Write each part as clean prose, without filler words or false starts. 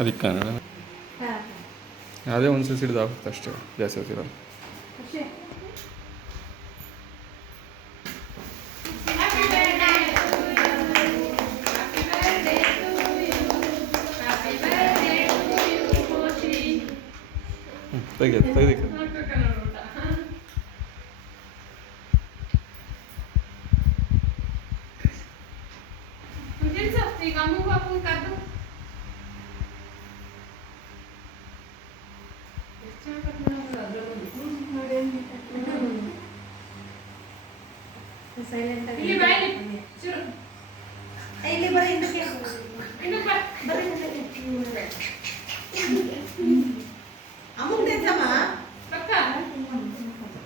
ಅದಕ್ಕೆ ಅದೇ ಒಂದು ಸಲ ಸಿಡ್ದಾಗುತ್ತೆ ಅಷ್ಟೇ, ಜಾಸ್ತಿ ಹೊತ್ತಿರಲ್ಲ. ತೆಗೆದು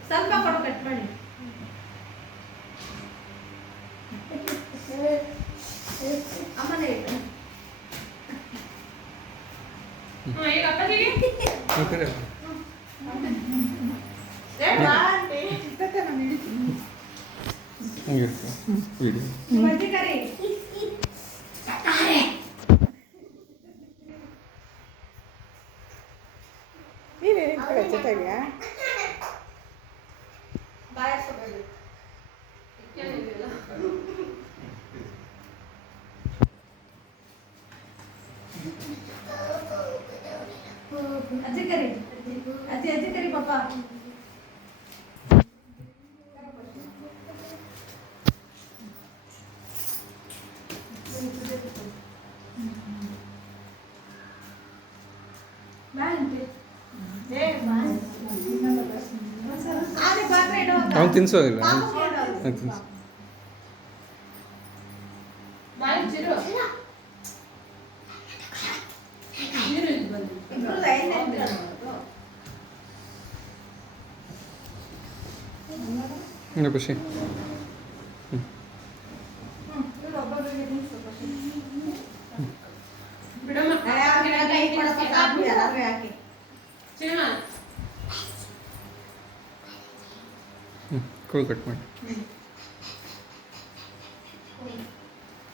ಸ್ವಲ್ಪ ಕೊಡು ಕಟ್ ಮಾಡಿ. ಅಮ್ಮನೇ ಜೊತೆಗೆ ಅಜ್ಜಿ ಕರಿ, ಅಜ್ಜಿ ಅಜ್ಜಿ ಕರಿ ಪಾಪ. ಅವ್ನು ತಿನ್ಸೋದಿಲ್ಲ, ತಿನ್ಸು. ಖುಷಿ ಕಟ್ ಮಾಡಿ.